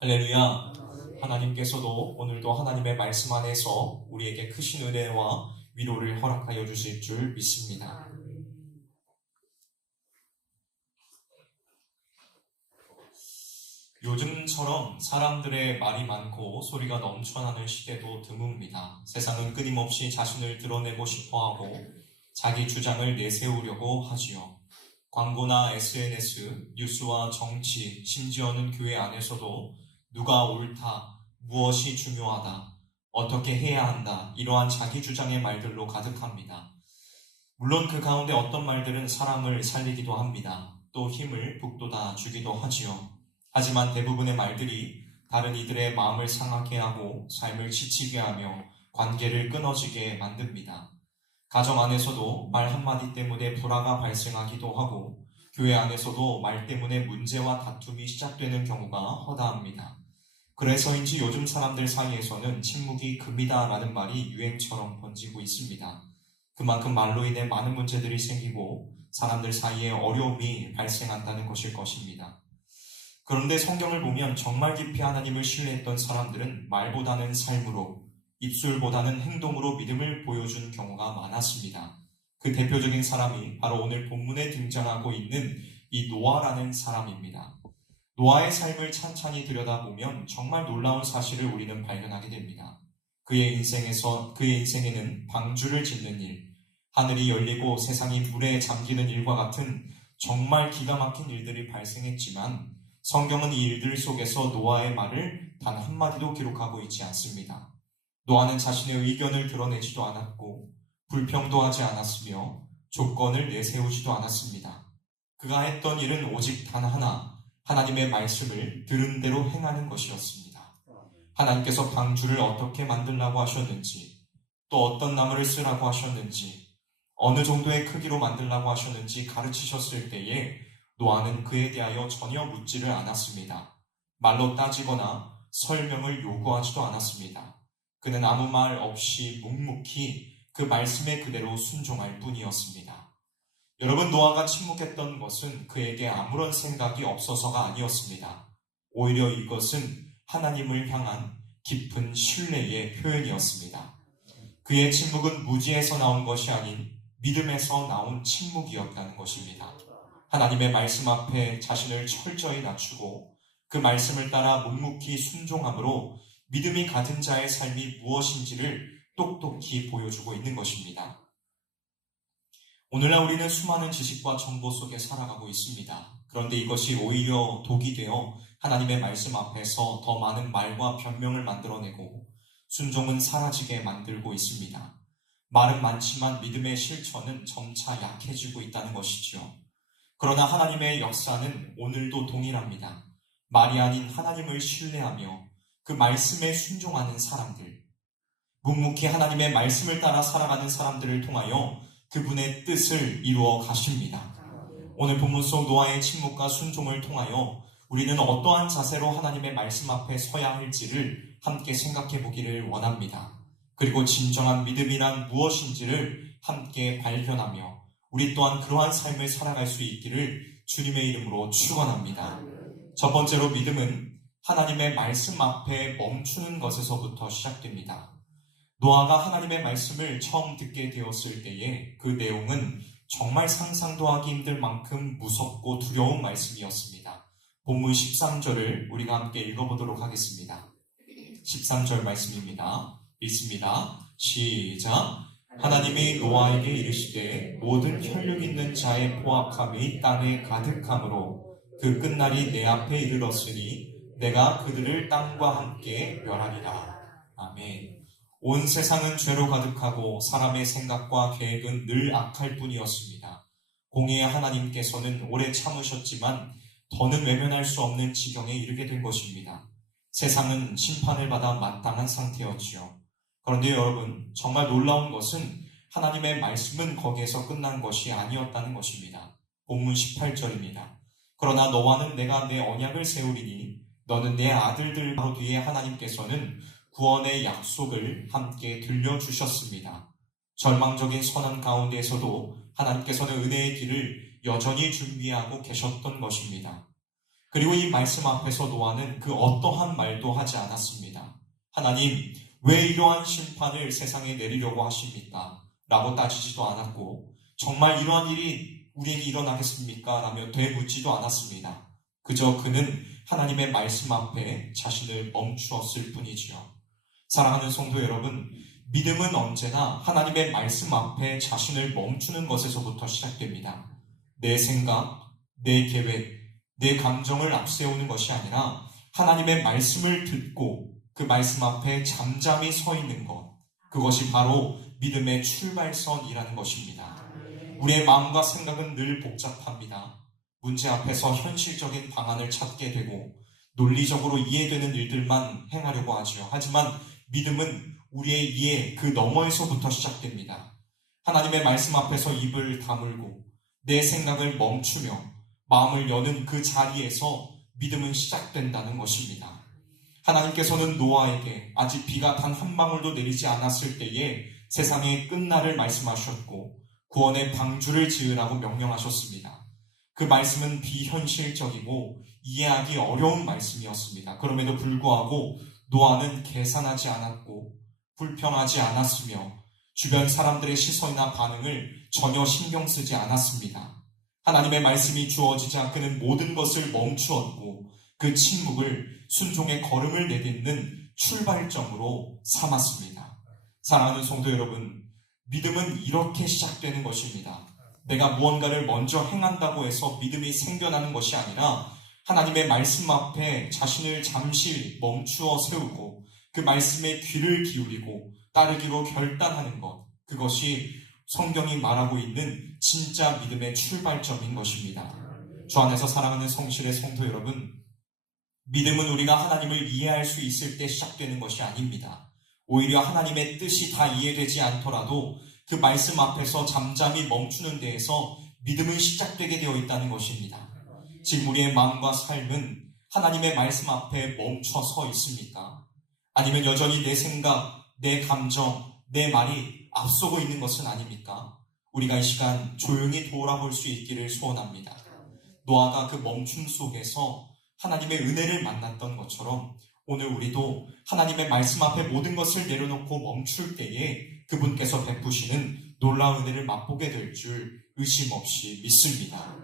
할렐루야. 하나님께서도 오늘도 하나님의 말씀 안에서 우리에게 크신 은혜와 위로를 허락하여 주실 줄 믿습니다. 요즘처럼 사람들의 말이 많고 소리가 넘쳐나는 시대도 드뭅니다. 세상은 끊임없이 자신을 드러내고 싶어하고 자기 주장을 내세우려고 하지요. 광고나 SNS, 뉴스와 정치, 심지어는 교회 안에서도 누가 옳다, 무엇이 중요하다, 어떻게 해야 한다, 이러한 자기 주장의 말들로 가득합니다. 물론 그 가운데 어떤 말들은 사람을 살리기도 합니다. 또 힘을 북돋아 주기도 하지요. 하지만 대부분의 말들이 다른 이들의 마음을 상하게 하고 삶을 지치게 하며 관계를 끊어지게 만듭니다. 가정 안에서도 말 한마디 때문에 불화가 발생하기도 하고 교회 안에서도 말 때문에 문제와 다툼이 시작되는 경우가 허다합니다. 그래서인지 요즘 사람들 사이에서는 침묵이 금이다라는 말이 유행처럼 번지고 있습니다. 그만큼 말로 인해 많은 문제들이 생기고 사람들 사이에 어려움이 발생한다는 것일 것입니다. 그런데 성경을 보면 정말 깊이 하나님을 신뢰했던 사람들은 말보다는 삶으로, 입술보다는 행동으로 믿음을 보여준 경우가 많았습니다. 그 대표적인 사람이 바로 오늘 본문에 등장하고 있는 이 노아라는 사람입니다. 노아의 삶을 찬찬히 들여다보면 정말 놀라운 사실을 우리는 발견하게 됩니다. 그의 인생에는 방주를 짓는 일, 하늘이 열리고 세상이 물에 잠기는 일과 같은 정말 기가 막힌 일들이 발생했지만 성경은 이 일들 속에서 노아의 말을 단 한마디도 기록하고 있지 않습니다. 노아는 자신의 의견을 드러내지도 않았고 불평도 하지 않았으며 조건을 내세우지도 않았습니다. 그가 했던 일은 오직 단 하나, 하나님의 말씀을 들은 대로 행하는 것이었습니다. 하나님께서 방주를 어떻게 만들라고 하셨는지, 또 어떤 나무를 쓰라고 하셨는지, 어느 정도의 크기로 만들라고 하셨는지 가르치셨을 때에 노아는 그에 대하여 전혀 묻지를 않았습니다. 말로 따지거나 설명을 요구하지도 않았습니다. 그는 아무 말 없이 묵묵히 그 말씀에 그대로 순종할 뿐이었습니다. 여러분, 노아가 침묵했던 것은 그에게 아무런 생각이 없어서가 아니었습니다. 오히려 이것은 하나님을 향한 깊은 신뢰의 표현이었습니다. 그의 침묵은 무지에서 나온 것이 아닌 믿음에서 나온 침묵이었다는 것입니다. 하나님의 말씀 앞에 자신을 철저히 낮추고 그 말씀을 따라 묵묵히 순종함으로 믿음이 가진 자의 삶이 무엇인지를 똑똑히 보여주고 있는 것입니다. 오늘날 우리는 수많은 지식과 정보 속에 살아가고 있습니다. 그런데 이것이 오히려 독이 되어 하나님의 말씀 앞에서 더 많은 말과 변명을 만들어내고 순종은 사라지게 만들고 있습니다. 말은 많지만 믿음의 실천은 점차 약해지고 있다는 것이지요. 그러나 하나님의 역사는 오늘도 동일합니다. 말이 아닌 하나님을 신뢰하며 그 말씀에 순종하는 사람들, 묵묵히 하나님의 말씀을 따라 살아가는 사람들을 통하여 그분의 뜻을 이루어 가십니다. 오늘 본문 속 노아의 침묵과 순종을 통하여 우리는 어떠한 자세로 하나님의 말씀 앞에 서야 할지를 함께 생각해 보기를 원합니다. 그리고 진정한 믿음이란 무엇인지를 함께 발견하며 우리 또한 그러한 삶을 살아갈 수 있기를 주님의 이름으로 축원합니다. 첫 번째로 믿음은 하나님의 말씀 앞에 멈추는 것에서부터 시작됩니다. 노아가 하나님의 말씀을 처음 듣게 되었을 때에 그 내용은 정말 상상도 하기 힘들 만큼 무섭고 두려운 말씀이었습니다. 본문 13절을 우리가 함께 읽어보도록 하겠습니다. 13절 말씀입니다. 읽습니다. 시작. 하나님이 노아에게 이르시되 모든 혈육 있는 자의 포악함이 땅에 가득함으로 그 끝날이 내 앞에 이르렀으니 내가 그들을 땅과 함께 멸하리라. 아멘. 온 세상은 죄로 가득하고 사람의 생각과 계획은 늘 악할 뿐이었습니다. 공의의 하나님께서는 오래 참으셨지만 더는 외면할 수 없는 지경에 이르게 된 것입니다. 세상은 심판을 받아 마땅한 상태였지요. 그런데 여러분, 정말 놀라운 것은 하나님의 말씀은 거기에서 끝난 것이 아니었다는 것입니다. 본문 18절입니다. 그러나 너와는 내가 내 언약을 세우리니 너는 내 아들들 바로 뒤에 하나님께서는 구원의 약속을 함께 들려주셨습니다. 절망적인 선언 가운데에서도 하나님께서는 은혜의 길을 여전히 준비하고 계셨던 것입니다. 그리고 이 말씀 앞에서 노아는 그 어떠한 말도 하지 않았습니다. 하나님, 왜 이러한 심판을 세상에 내리려고 하십니까? 라고 따지지도 않았고, 정말 이러한 일이 우리에게 일어나겠습니까? 라며 되묻지도 않았습니다. 그저 그는 하나님의 말씀 앞에 자신을 멈추었을 뿐이지요. 사랑하는 성도 여러분, 믿음은 언제나 하나님의 말씀 앞에 자신을 멈추는 것에서부터 시작됩니다. 내 생각, 내 계획, 내 감정을 앞세우는 것이 아니라 하나님의 말씀을 듣고 그 말씀 앞에 잠잠히 서 있는 것, 그것이 바로 믿음의 출발선이라는 것입니다. 우리의 마음과 생각은 늘 복잡합니다. 문제 앞에서 현실적인 방안을 찾게 되고 논리적으로 이해되는 일들만 행하려고 하죠. 하지만 믿음은 우리의 이해 그 너머에서부터 시작됩니다. 하나님의 말씀 앞에서 입을 다물고 내 생각을 멈추며 마음을 여는 그 자리에서 믿음은 시작된다는 것입니다. 하나님께서는 노아에게 아직 비가 단 한 방울도 내리지 않았을 때에 세상의 끝날을 말씀하셨고 구원의 방주를 지으라고 명령하셨습니다. 그 말씀은 비현실적이고 이해하기 어려운 말씀이었습니다. 그럼에도 불구하고 노아는 계산하지 않았고 불평하지 않았으며 주변 사람들의 시선이나 반응을 전혀 신경 쓰지 않았습니다. 하나님의 말씀이 주어지자 그는 모든 것을 멈추었고 그 침묵을 순종의 걸음을 내딛는 출발점으로 삼았습니다. 사랑하는 성도 여러분, 믿음은 이렇게 시작되는 것입니다. 내가 무언가를 먼저 행한다고 해서 믿음이 생겨나는 것이 아니라 하나님의 말씀 앞에 자신을 잠시 멈추어 세우고 그 말씀에 귀를 기울이고 따르기로 결단하는 것, 그것이 성경이 말하고 있는 진짜 믿음의 출발점인 것입니다. 주 안에서 사랑하는 성실의 성도 여러분, 믿음은 우리가 하나님을 이해할 수 있을 때 시작되는 것이 아닙니다. 오히려 하나님의 뜻이 다 이해되지 않더라도 그 말씀 앞에서 잠잠히 멈추는 데에서 믿음은 시작되게 되어 있다는 것입니다. 지금 우리의 마음과 삶은 하나님의 말씀 앞에 멈춰 서 있습니까? 아니면 여전히 내 생각, 내 감정, 내 말이 앞서고 있는 것은 아닙니까? 우리가 이 시간 조용히 돌아볼 수 있기를 소원합니다. 노아가 그 멈춤 속에서 하나님의 은혜를 만났던 것처럼 오늘 우리도 하나님의 말씀 앞에 모든 것을 내려놓고 멈출 때에 그분께서 베푸시는 놀라운 은혜를 맛보게 될 줄 의심 없이 믿습니다.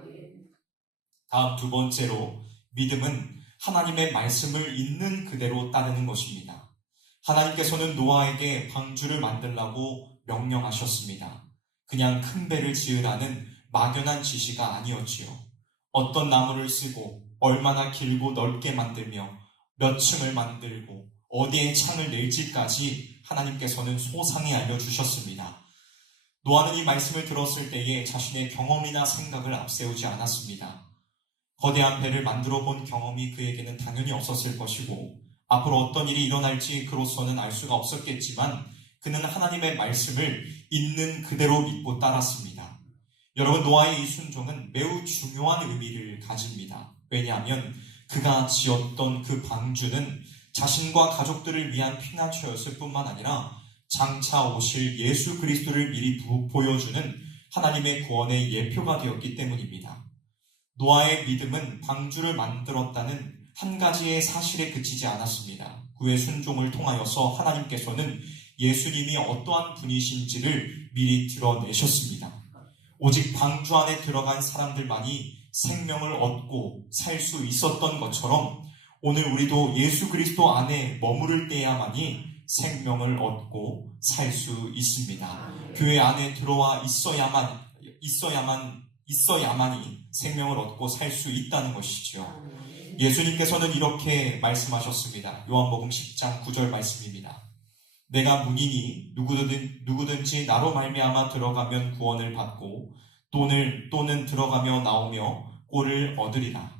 다음 두 번째로 믿음은 하나님의 말씀을 있는 그대로 따르는 것입니다. 하나님께서는 노아에게 방주를 만들라고 명령하셨습니다. 그냥 큰 배를 지으라는 막연한 지시가 아니었지요. 어떤 나무를 쓰고 얼마나 길고 넓게 만들며 몇 층을 만들고 어디에 창을 낼지까지 하나님께서는 소상히 알려주셨습니다. 노아는 이 말씀을 들었을 때에 자신의 경험이나 생각을 앞세우지 않았습니다. 거대한 배를 만들어 본 경험이 그에게는 당연히 없었을 것이고 앞으로 어떤 일이 일어날지 그로서는 알 수가 없었겠지만 그는 하나님의 말씀을 있는 그대로 믿고 따랐습니다. 여러분, 노아의 이 순종은 매우 중요한 의미를 가집니다. 왜냐하면 그가 지었던 그 방주는 자신과 가족들을 위한 피난처였을 뿐만 아니라 장차 오실 예수 그리스도를 미리 보여주는 하나님의 구원의 예표가 되었기 때문입니다. 노아의 믿음은 방주를 만들었다는 한 가지의 사실에 그치지 않았습니다. 그의 순종을 통하여서 하나님께서는 예수님이 어떠한 분이신지를 미리 드러내셨습니다. 오직 방주 안에 들어간 사람들만이 생명을 얻고 살 수 있었던 것처럼 오늘 우리도 예수 그리스도 안에 머무를 때야만이 생명을 얻고 살 수 있습니다. 교회 안에 들어와 있어야만이 생명을 얻고 살 수 있다는 것이죠. 예수님께서는 이렇게 말씀하셨습니다. 요한복음 10장 9절 말씀입니다. 내가 문이니 누구든지 나로 말미암아 들어가면 구원을 받고 또는 들어가며 나오며 꼴을 얻으리라.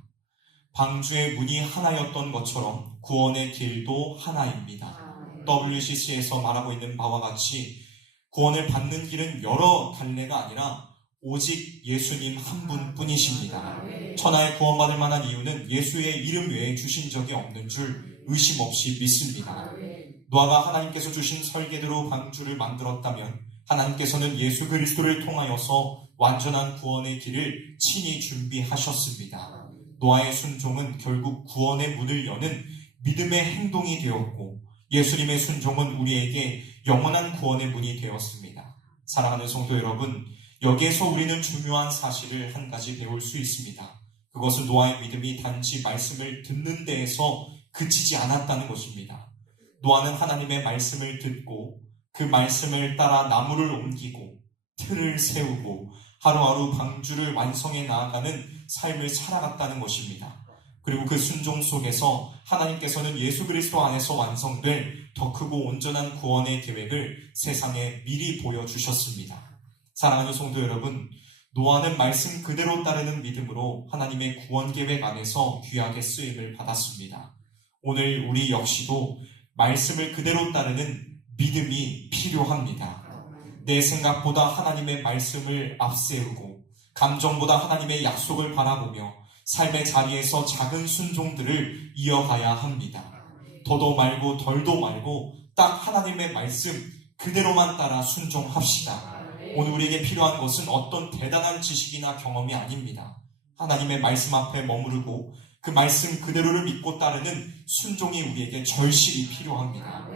방주의 문이 하나였던 것처럼 구원의 길도 하나입니다. WCC에서 말하고 있는 바와 같이 구원을 받는 길은 여러 갈래가 아니라 오직 예수님 한 분뿐이십니다. 천하에 구원받을 만한 이유는 예수의 이름 외에 주신 적이 없는 줄 의심 없이 믿습니다. 노아가 하나님께서 주신 설계대로 방주를 만들었다면 하나님께서는 예수 그리스도를 통하여서 완전한 구원의 길을 친히 준비하셨습니다. 노아의 순종은 결국 구원의 문을 여는 믿음의 행동이 되었고, 예수님의 순종은 우리에게 영원한 구원의 문이 되었습니다. 사랑하는 성도 여러분, 여기에서 우리는 중요한 사실을 한 가지 배울 수 있습니다. 그것은 노아의 믿음이 단지 말씀을 듣는 데에서 그치지 않았다는 것입니다. 노아는 하나님의 말씀을 듣고 그 말씀을 따라 나무를 옮기고 틀을 세우고 하루하루 방주를 완성해 나아가는 삶을 살아갔다는 것입니다. 그리고 그 순종 속에서 하나님께서는 예수 그리스도 안에서 완성될 더 크고 온전한 구원의 계획을 세상에 미리 보여주셨습니다. 사랑하는 성도 여러분, 노아는 말씀 그대로 따르는 믿음으로 하나님의 구원 계획 안에서 귀하게 쓰임을 받았습니다. 오늘 우리 역시도 말씀을 그대로 따르는 믿음이 필요합니다. 내 생각보다 하나님의 말씀을 앞세우고 감정보다 하나님의 약속을 바라보며 삶의 자리에서 작은 순종들을 이어가야 합니다. 더도 말고 덜도 말고 딱 하나님의 말씀 그대로만 따라 순종합시다. 오늘 우리에게 필요한 것은 어떤 대단한 지식이나 경험이 아닙니다. 하나님의 말씀 앞에 머무르고 그 말씀 그대로를 믿고 따르는 순종이 우리에게 절실히 필요합니다.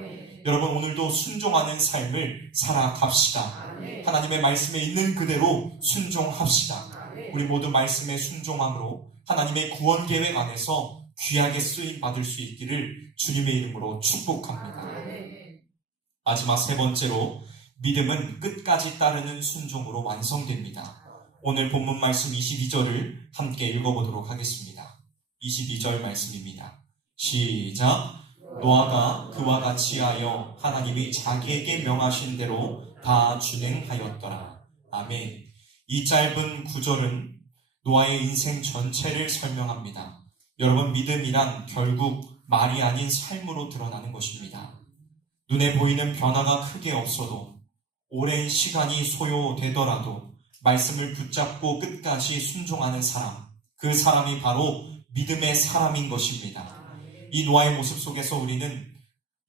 여러분, 오늘도 순종하는 삶을 살아갑시다. 하나님의 말씀에 있는 그대로 순종합시다. 우리 모두 말씀에 순종함으로 하나님의 구원 계획 안에서 귀하게 쓰임 받을 수 있기를 주님의 이름으로 축복합니다. 마지막 세 번째로, 믿음은 끝까지 따르는 순종으로 완성됩니다. 오늘 본문 말씀 22절을 함께 읽어보도록 하겠습니다. 22절 말씀입니다. 시작. 노아가 그와 같이 하여 하나님이 자기에게 명하신 대로 다 준행하였더라. 아멘. 이 짧은 구절은 노아의 인생 전체를 설명합니다. 여러분, 믿음이란 결국 말이 아닌 삶으로 드러나는 것입니다. 눈에 보이는 변화가 크게 없어도, 오랜 시간이 소요되더라도 말씀을 붙잡고 끝까지 순종하는 사람, 그 사람이 바로 믿음의 사람인 것입니다. 이 노아의 모습 속에서 우리는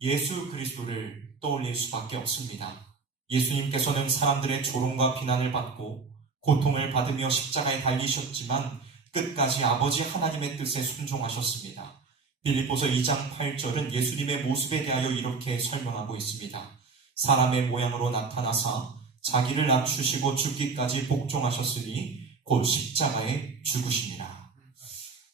예수 그리스도를 떠올릴 수밖에 없습니다. 예수님께서는 사람들의 조롱과 비난을 받고 고통을 받으며 십자가에 달리셨지만 끝까지 아버지 하나님의 뜻에 순종하셨습니다. 빌립보서 2장 8절은 예수님의 모습에 대하여 이렇게 설명하고 있습니다. 사람의 모양으로 나타나사 자기를 낮추시고 죽기까지 복종하셨으니 곧 십자가에 죽으시니라.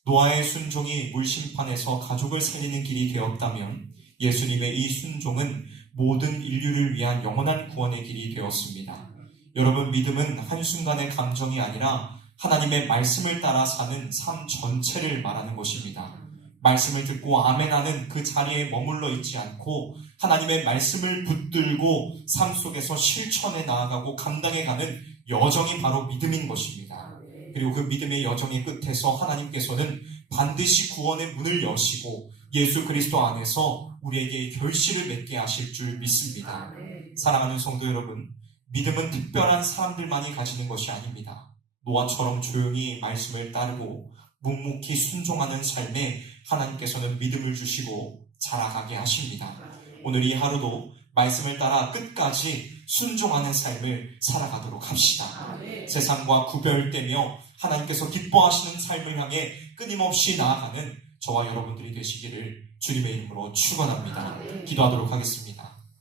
노아의 순종이 물심판에서 가족을 살리는 길이 되었다면 예수님의 이 순종은 모든 인류를 위한 영원한 구원의 길이 되었습니다. 여러분, 믿음은 한순간의 감정이 아니라 하나님의 말씀을 따라 사는 삶 전체를 말하는 것입니다. 말씀을 듣고 아멘하는 그 자리에 머물러 있지 않고 하나님의 말씀을 붙들고 삶 속에서 실천해 나아가고 감당해가는 여정이 바로 믿음인 것입니다. 그리고 그 믿음의 여정의 끝에서 하나님께서는 반드시 구원의 문을 여시고 예수 그리스도 안에서 우리에게 결실을 맺게 하실 줄 믿습니다. 사랑하는 성도 여러분, 믿음은 특별한 사람들만이 가지는 것이 아닙니다. 노아처럼 조용히 말씀을 따르고 묵묵히 순종하는 삶에 하나님께서는 믿음을 주시고 자라가게 하십니다. 오늘 이 하루도 말씀을 따라 끝까지 순종하는 삶을 살아가도록 합시다. 세상과 구별되며 하나님께서 기뻐하시는 삶을 향해 끊임없이 나아가는 저와 여러분들이 되시기를 주님의 이름으로 축원합니다. 기도하도록 하겠습니다.